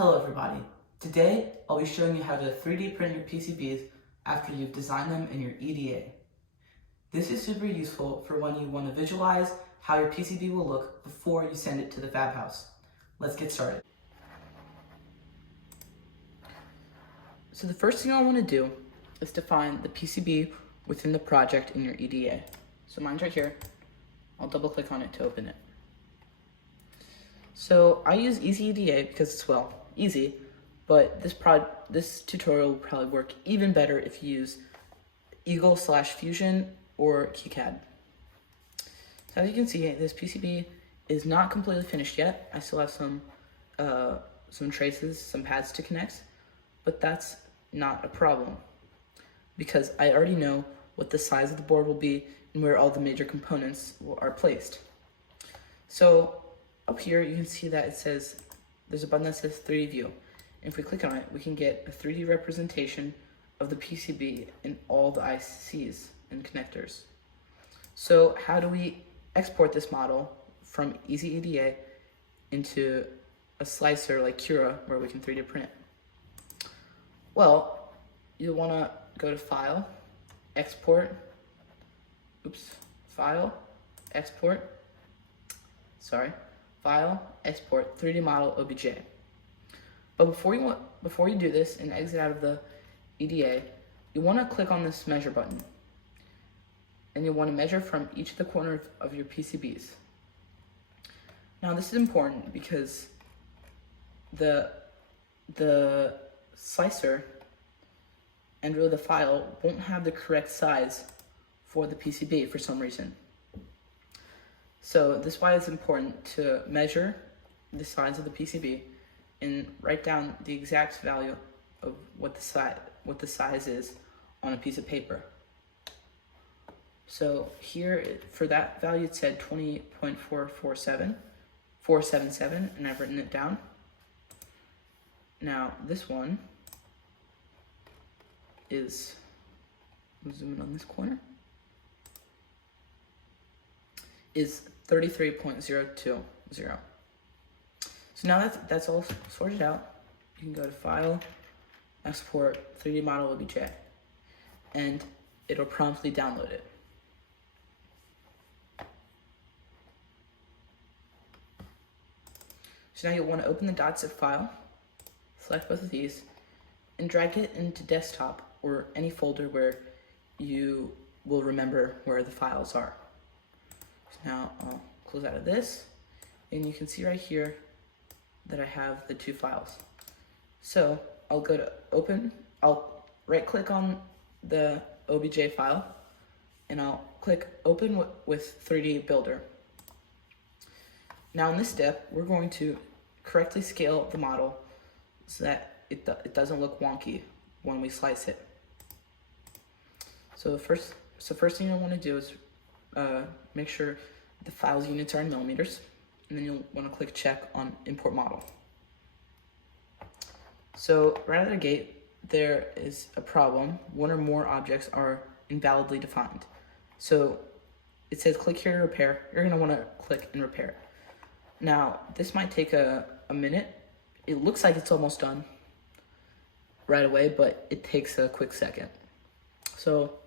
Hello everybody. Today I'll be showing you how to 3D print your PCBs after you've designed them in your EDA. This is super useful for when you want to visualize how your PCB will look before you send it to the fab house. Let's get started. So the first thing I want to do is to find the PCB within the project in your EDA. So mine's right here. I'll double click on it to open it. So I use Easy EDA because it's, well, easy, but this tutorial will probably work even better if you use Eagle/Fusion or KiCad. So as you can see, this PCB is not completely finished yet. I still have some traces, some pads to connect, but that's not a problem because I already know what the size of the board will be and where all the major components are placed. So up here, you can see that it says, there's a button that says 3D View. And if we click on it, we can get a 3D representation of the PCB in all the ICs and connectors. So how do we export this model from Easy EDA into a slicer like Cura where we can 3D print it? Well, you'll want to go to File, Export, File, Export, 3D Model OBJ. But before you do this and exit out of the EDA, you want to click on this measure button. And you want to measure from each of the corners of your PCBs. Now this is important because the slicer and really the file won't have the correct size for the PCB for some reason. So this is why it's important to measure the size of the PCB and write down the exact value of what the size is on a piece of paper. So here for that value it said 20.477, and I've written it down. Now this one is, I'll zoom in on this corner, is 33.020. So now that's all sorted out, you can go to File, Export, 3D Model OBJ, and it'll promptly download it. So now you'll want to open the .zip file, select both of these, and drag it into desktop or any folder where you will remember where the files are. So now I'll close out of this, and you can see right here that I have the two files. So I'll go to Open, I'll right click on the OBJ file, and I'll click Open with 3D Builder. Now in this step, we're going to correctly scale the model so that it doesn't look wonky when we slice it. So first thing I want to do is make sure the file's units are in millimeters, and then you'll want to click check on Import Model. So right out of the gate, there is a problem. One or more objects are invalidly defined. So it says click here to repair. You're going to want to click and repair. Now, this might take a minute. It looks like it's almost done right away, but it takes a quick second. So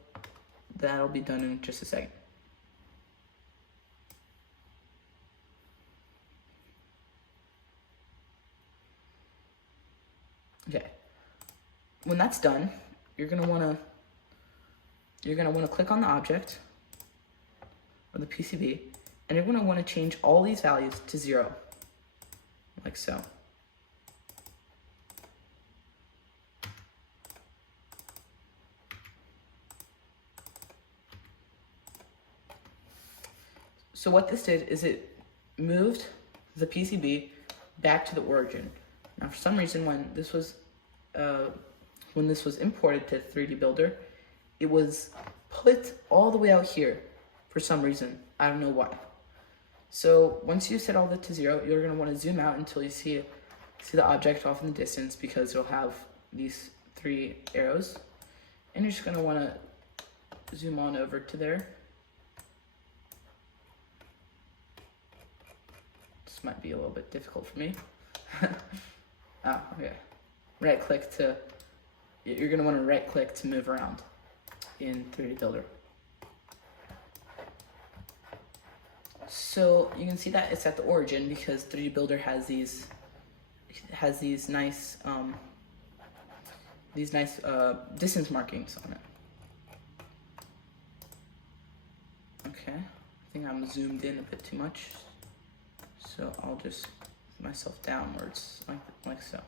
that'll be done in just a second. Okay. When that's done, you're gonna wanna click on the object or the PCB, and you're gonna wanna change all these values to 0, like so. So what this did is it moved the PCB back to the origin. Now for some reason when this was imported to 3D Builder, it was put all the way out here for some reason. I don't know why. So once you set all that to 0, you're going to want to zoom out until you see the object off in the distance, because it'll have these 3 arrows. And you're just going to want to zoom on over to there. This might be a little bit difficult for me. Oh, okay. Right click to, you're gonna wanna right click to move around in 3D Builder. So you can see that it's at the origin because 3D Builder has these nice distance markings on it. Okay, I think I'm zoomed in a bit too much, so I'll just put myself downwards like so.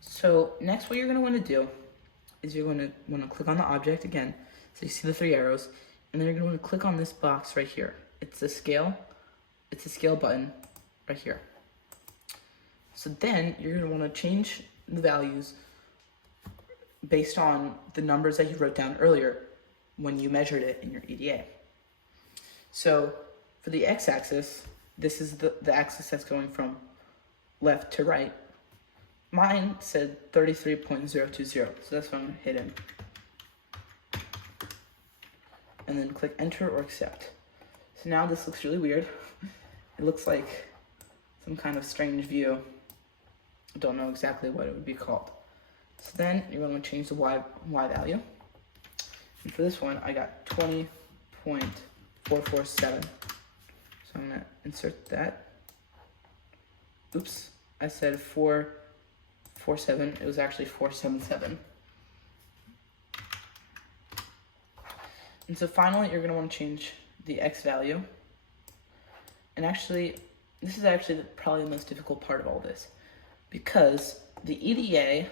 So next, what you're going to want to do is you're going to want to click on the object again, so you see the 3 arrows, and then you're going to want to click on this box right here. It's a scale button right here. So then you're going to want to change the values based on the numbers that you wrote down earlier when you measured it in your EDA. So for the x-axis, this is the axis that's going from left to right. Mine said 33.020, so that's what I'm going to hit in. And then click enter or accept. So now this looks really weird. It looks like some kind of strange view. I don't know exactly what it would be called. So then you're going to change the y value. And for this one, I got 20.447. So I'm going to insert that. Oops, I said 447. It was actually 477. And so finally, you're going to want to change the x value. And actually, this is actually probably the most difficult part of all this, because the EDA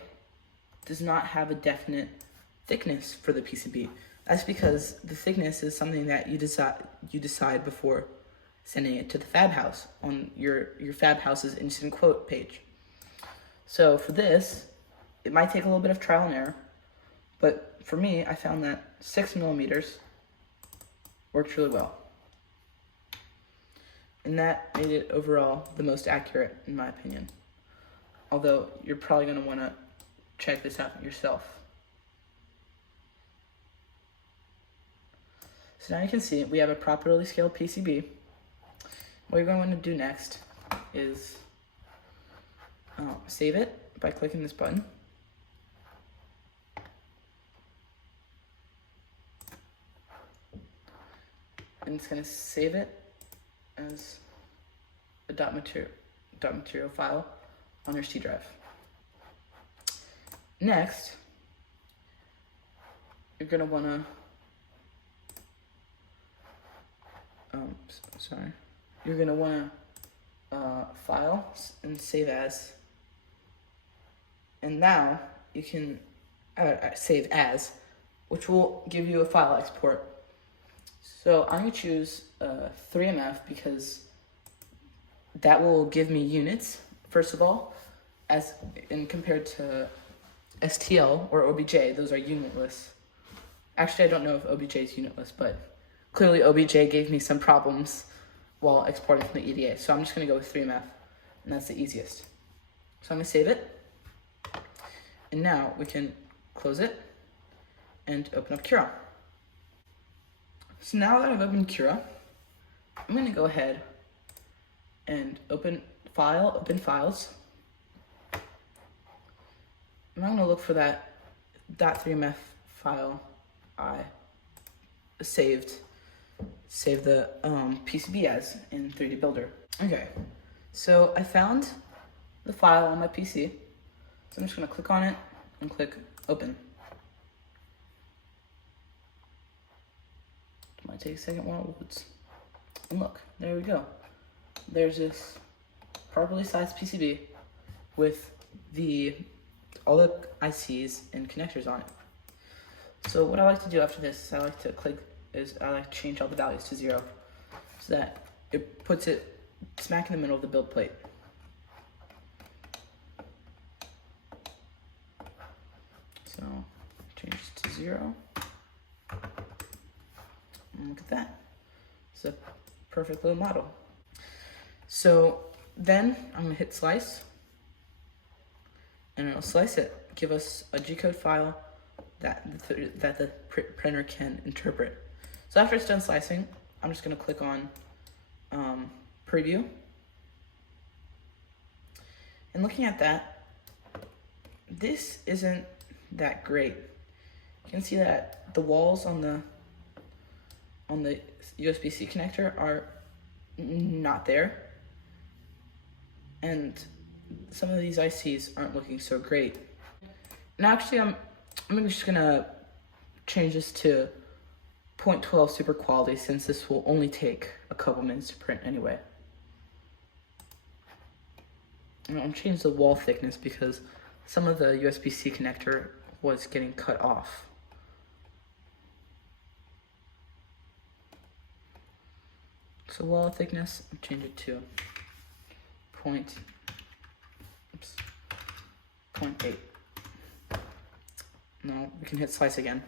does not have a definite thickness for the PCB. That's because the thickness is something that you decide before sending it to the fab house on your fab house's instant quote page. So for this, it might take a little bit of trial and error, but for me, I found that 6 millimeters worked really well. And that made it overall the most accurate, in my opinion. Although you're probably going to want to check this out yourself. So now you can see we have a properly scaled PCB. What you're going to want to do next is save it by clicking this button. And it's going to save it as a .material file on your C drive. Next, you're going to want to you're going to want to file and save as, and now you can save as, which will give you a file export. So I'm going to choose 3MF because that will give me units, first of all, as in compared to STL or OBJ, those are unitless. Actually, I don't know if OBJ is unitless, but clearly OBJ gave me some problems while exporting from the EDA. So I'm just going to go with 3MF, and that's the easiest. So I'm going to save it. And now we can close it and open up Cura. So now that I've opened Cura, I'm going to go ahead and open files. And I'm going to look for that .3mf file I saved the PCB as in 3D Builder. Okay, so I found the file on my PC. So I'm just going to click on it and click open. It might take a second while it loads. And look, there we go. There's this properly sized PCB with all the ICs and connectors on it. So what I like to do after this is I like to change all the values to 0 so that it puts it smack in the middle of the build plate. So change this to 0. And look at that. It's a perfect little model. So then I'm going to hit slice, and it'll slice it, give us a G-code file that the printer can interpret. So after it's done slicing, I'm just gonna click on preview. And looking at that, this isn't that great. You can see that the walls on the USB-C connector are not there. And some of these ICs aren't looking so great. And actually, I'm just gonna change this to 0.12 super quality, since this will only take a couple minutes to print anyway. And I'll change the wall thickness because some of the USB-C connector was getting cut off. So wall thickness, I'll change it to 0.8. Now we can hit slice again.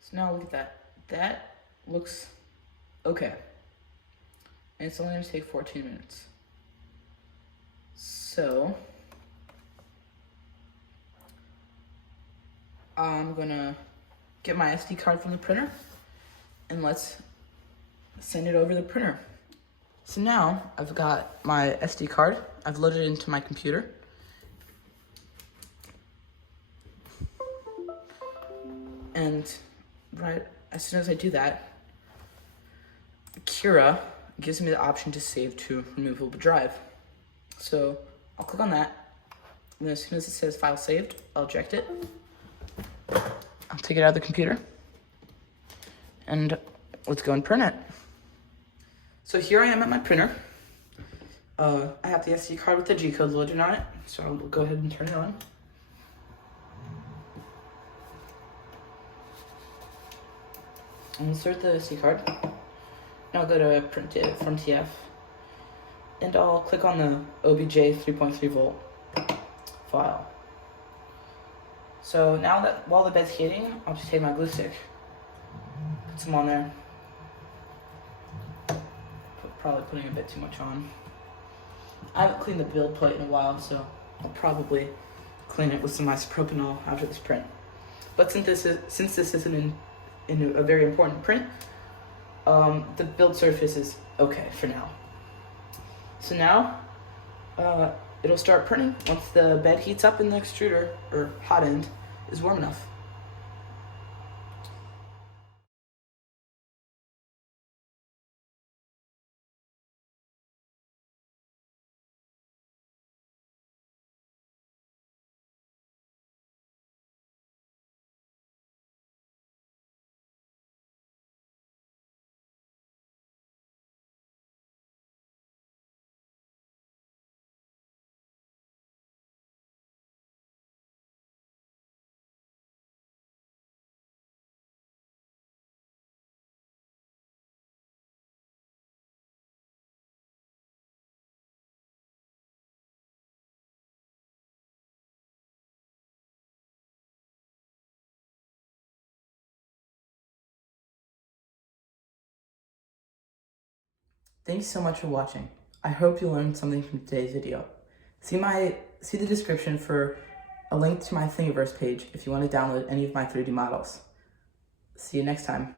So now look at that. That looks okay. And it's only going to take 14 minutes. So I'm gonna get my SD card from the printer and let's send it over the printer. So now I've got my SD card. I've loaded it into my computer. And right as soon as I do that, Kira gives me the option to save to removable drive. So I'll click on that, and as soon as it says file saved, I'll eject it. I'll take it out of the computer, and let's go and print it. So here I am at my printer. I have the SD card with the G code loaded on it, so I'll go ahead and turn it on. I'll insert the SD card. I'll go to print it from TF, and I'll click on the OBJ 3.3 volt file. So now that while the bed's heating, I'll just take my glue stick, put some on there. Probably putting a bit too much on. I haven't cleaned the build plate in a while, so I'll probably clean it with some isopropanol after this print. But since this isn't in a very important print, the build surface is okay for now. So now it'll start printing once the bed heats up and the extruder, or hot end, is warm enough. Thanks so much for watching. I hope you learned something from today's video. See the description for a link to my Thingiverse page if you want to download any of my 3D models. See you next time.